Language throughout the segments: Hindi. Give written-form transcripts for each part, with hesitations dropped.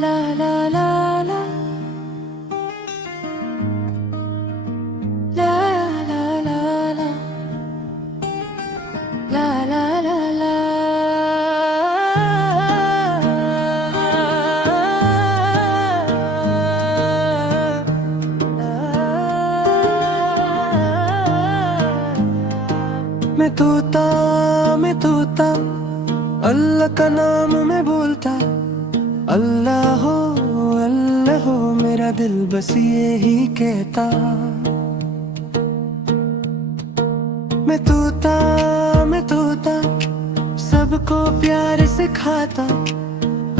La la la la la la la la la la la la मैं तोता अल्लाह का नाम मैं बोलता। अल्लाह हो मेरा दिल बस यही कहता। मैं तोता सबको प्यार सिखाता।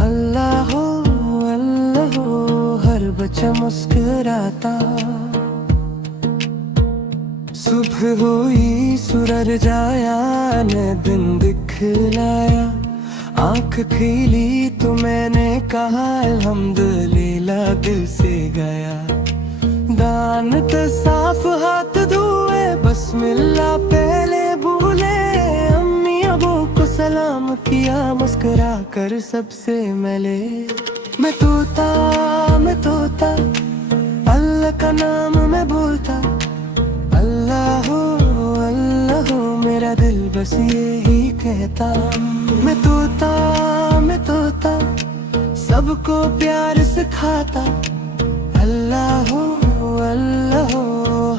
अल्लाह हो हर बच्चा मुस्कुराता। सुबह हुई सूरज आया ने दिन दिखलाया। आँख खीली तो मैंने कहा अल्हम्दुलिल्लाह दिल से गया। दान तो साफ हाथ धोए बस्मिल्लाह पहले भूले। अम्मी अबू को सलाम किया मुस्कुरा कर सबसे मिले। मैं तोता अल्लाह का नाम मैं बोलता। अल्लाह हो मेरा दिल बस यही कहता। मैं तोता सबको प्यार सिखाता। अल्लाह हो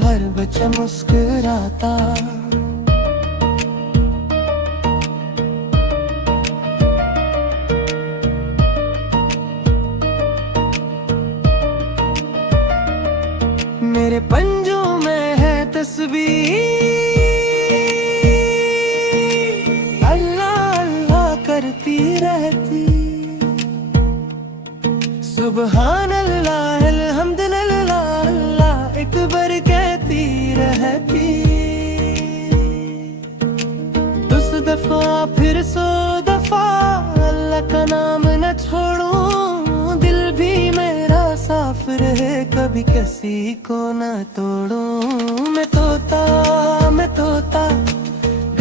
हर बच्चा मुस्कुराता। मेरे पंजों में है तस्बीह। अल्लाह अल्लाह करती रहती। सुबहान अल्लाह अल्हम्दुलिल्लाह अल्लाह अकबर कहती रहती। उस दफा फिर सौ दफा अल्लाह का नाम न छोड़ूं। दिल भी मेरा साफ रहे कभी किसी को न तोड़ूं। मैं तोता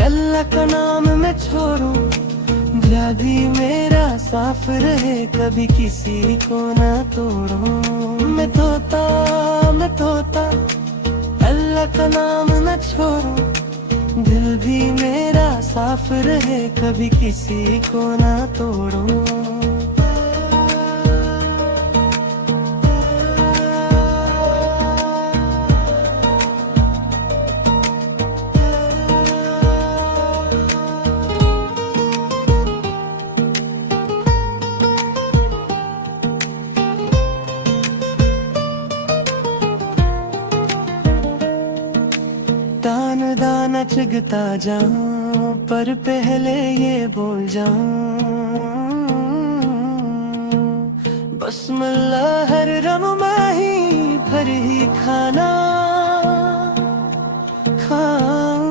अल्लाह का नाम मैं छोड़ूं। दिल भी मेरा साफ रहे कभी किसी को न तोड़ूं। मैं तोता अल्लाह का नाम न छोड़ूं। दिल भी मेरा साफ रहे कभी किसी को न तोड़ूं। दाना चुगता जाऊं पर पहले ये बोल जाऊं। बस्मिल्लाह हर रम माही भर ही खाना खाऊं।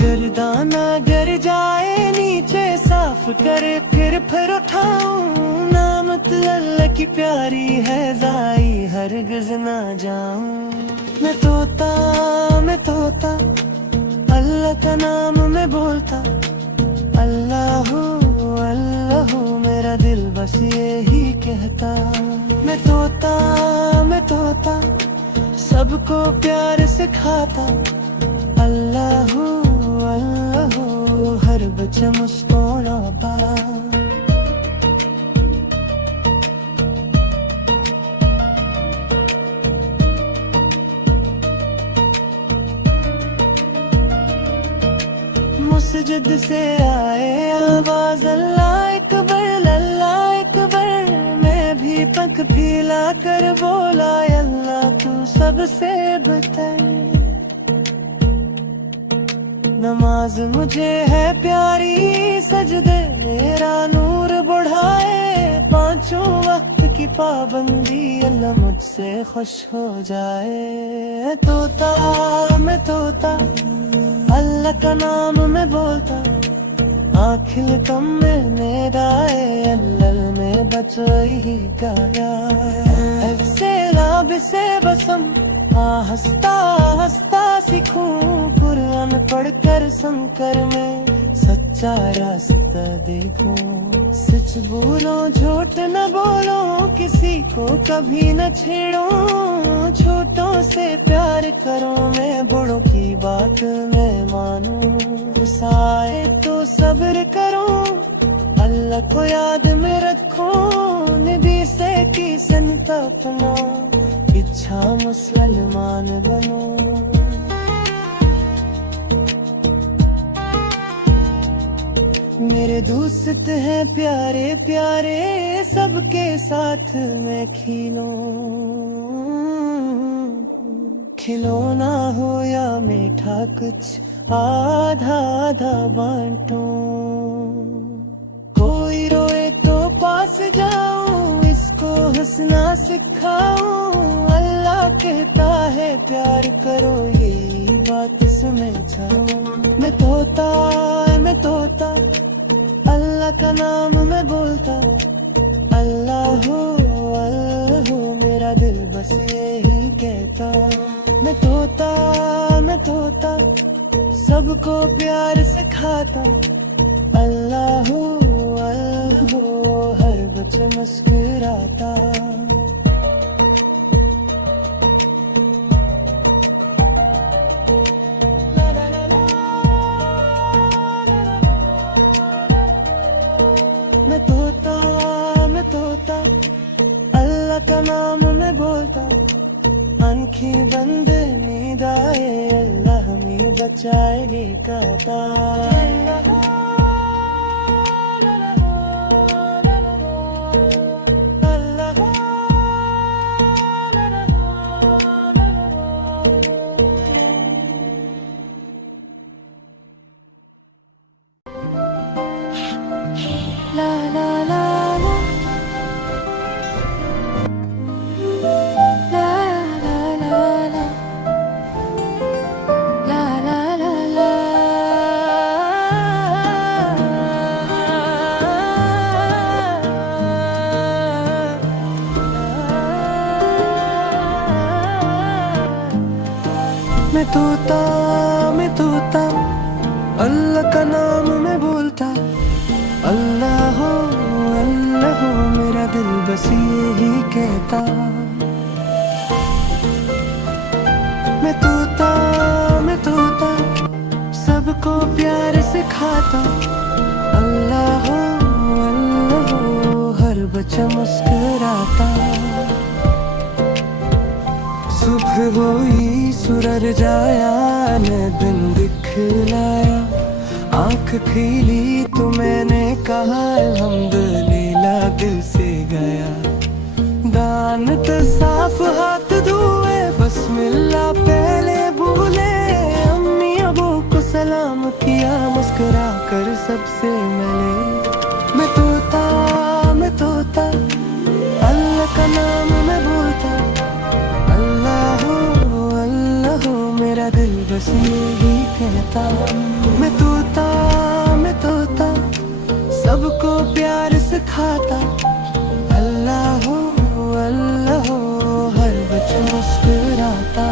गर्दाना गर जाए नीचे साफ करे फिर उठाऊं। नामत अल्लाह की प्यारी है जाई हरगिज़ ना जाऊं। मैं तोता अल्लाह का नाम मैं बोलता। अल्लाह हो मेरा दिल बस यही कहता। मैं तोता सबको प्यार सिखाता। अल्लाह हो हर बच्चा मुस्कुराता। मस्जिद से आए आवाज अल्लाह अकबर। मैं भी पंख फैला कर बोला अल्लाह तू सबसे बेहतर। नमाज मुझे है प्यारी सजदे मेरा नूर बढ़ाए। पांचों वक्त की पाबंदी अल्लाह मुझसे खुश हो जाए। मैं तोता अल्लाह का नाम मैं बोलता। आखिल कम मैंने गाए अल्लाह में बचाई गाया। ऐसे लाभ से बसम हंसता सीखूं। कुरान पढ़कर संकर में सच्चा रास्ता देखूं। सच बोलो झूठ न बोलो, किसी को कभी न छेड़ो, छोटों से प्यार करो, मैं बड़ों की बात मैं मानूं। गुस्साए तो सब्र करो, अल्लाह को याद में रखो, नबी से की सन्नत अपना, इच्छा मुसलमान बनो। मेरे दोस्त हैं प्यारे प्यारे, सबके साथ मैं खिलूं, खिलौना हो या मीठा कुछ आधा आधा बांटूं। कोई रोए तो पास जाऊं, इसको हंसना सिखाऊं, अल्लाह कहता है प्यार करो, यही बात समझाऊं। मैं तोता अल्लाह का नाम मैं बोलता, अल्लाह हो मेरा दिल बस यही कहता। मैं तोता सबको प्यार सिखाता, अल्लाह हो हर बच्चा मुस्कुराता। मैं तोता अल्लाह का नाम मैं बोलता, आँखें बंद नींद आए, अल्लाह हमें बचाएगी कहता। La la la la. La la la la. La la la la. मैं तोता अल्लाह का नाम मैं बोलता, अल्लाह हो मेरा दिल बस यही कहता। मैं तोता सबको प्यार सिखाता, अल्लाह हो हर बच्चा मुस्कुराता। सुबह हुई सूरज जाया, ने दिन दिखलाया, आँख खीली तो मैंने कहा अल्हम्दुलिल्लाह, दिल से गया। दान तो साफ हाथ धोए, बिस्मिल्लाह पहले बोले, अम्मी अबू को सलाम किया, मुस्कुरा कर सबसे मिले। मैं तोता अल्लाह का नाम मैं बोलता, अल्लाह हो मेरा दिल बस यही कहता। मैं तोता सबको प्यार सिखाता, अल्लाह हो हर बच्चा मुस्कुराता।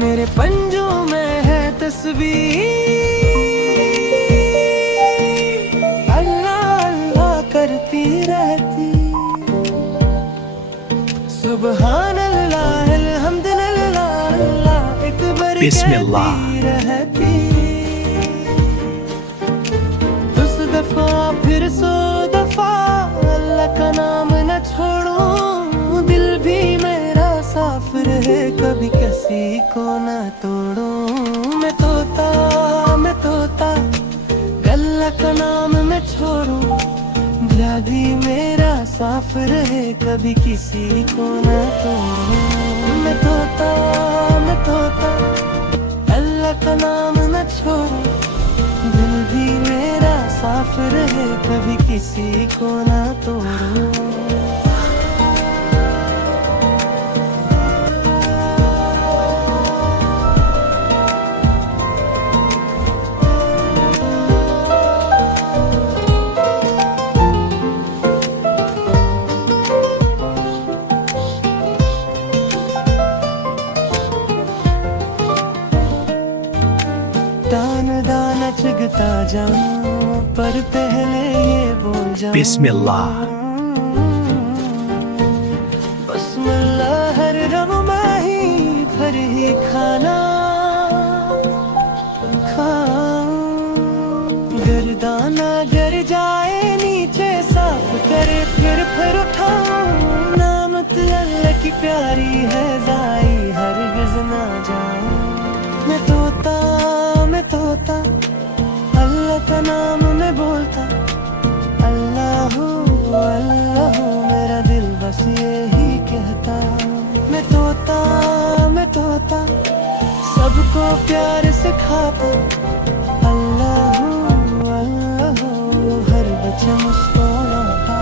मेरे पंजों में है तस्वीर, करती रहती, सुबहान अल्लाह अल्हम्दुलिल्लाह, अल्लाह एक बार कहती रहती। उस दफा फिर 100 दफा अल्लाह का नाम न छोड़ो, दिल भी मेरा साफ रहे, कभी किसी को न तोड़ो। मैं तोता अल्लाह का नाम मैं छोड़ू, दिल भी मेरा साफ रहे, कभी किसी को न तोड़ो। मैं तोता अल्लाह का नाम न छोड़ो, दिल भी मेरा साफ रहे, कभी किसी को न तोड़ो। कहता जाऊं, पर पहले ये बोल जाऊं बिस्मिल्लाह। बिस्मिल्लाह हर रम में ही फिर ही खाना खाऊं। गर्दाना गर जाए नीचे साफ करे फिर उठाऊं। नामत अल्लाह की प्यारी है जाई हरगिज़ ना जाऊं। मैं तोता अल्लाह का नाम मैं बोलता। अल्लाह अल्लाह मेरा दिल बस यही कहता। मैं तोता सबको प्यार सिखाता। अल्लाह अल्लाह हर बच्चा मुस्कुराता।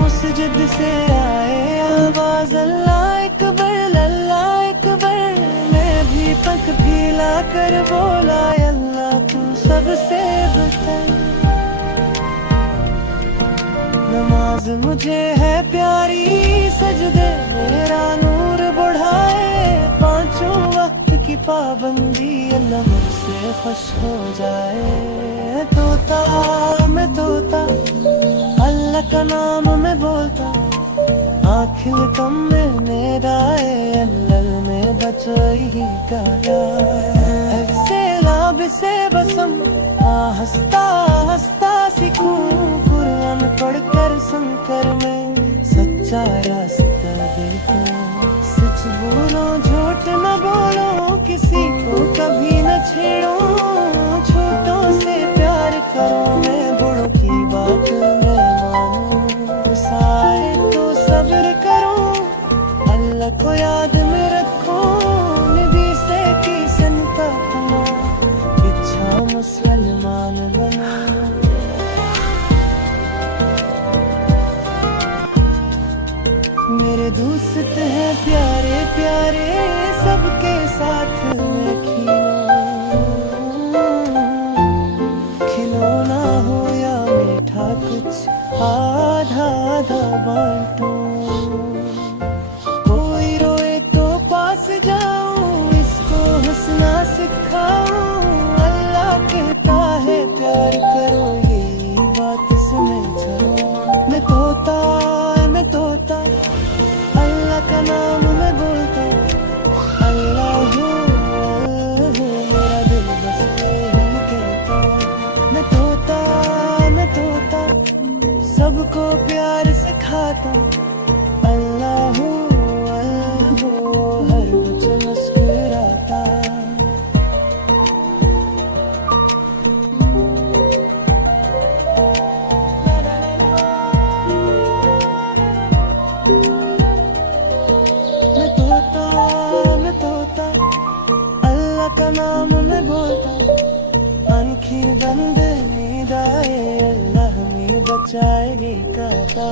मस्जिद से आए आवाज अल्लाह अकबर। मैं भी पग फैला कर बोला अल्लाह तू सबसे बेहतर। नमाज मुझे है प्यारी सजदे मेरा नूर बढ़ाए। पांचों वक्त की पाबंदी अल्लाह मुझसे खुश हो जाए। मैं तोता अल्लाह का नाम मैं बोलता। आखिर तुम में मेरा अल्लाह में बचाई गाया। से लाभ से बसम हंसता हंसता सीखूं। कुरान पढ़कर सुनकर मैं सच्चा रास्ता देखूं। सच बोलो झूठ न बोलो किसी को कभी न छेड़ो। छोटों से प्यार करो मैं बड़ों की बात मैं मानूं। सारे तो सब्र करो अल्लाह को याद में रखो। नबी से की संगत लो इच्छा मुसलमान बनो। मेरे दोस्त हैं प्यारे प्यारे सबके साथ में खिलौना हो या मीठा कुछ आधा आधा बांटूं। कोई रोए तो पास जाऊं इसको हंसना सिखाऊं। अल्लाह कहता है प्यार करो यही बात समझो। मैं तोता अल्लाह का नाम मैं बोलता। अल्लाह मेरा दिल बस यही कहता। मैं तोता सबको प्यार सिखाता। अल्लाह अल्लाह हर बच्चा मुस्कुराता। मैं तोता अल्लाह का नाम मैं बोलता। आंखें बंद नींद आए अल्लाह में बचाएगी कहता।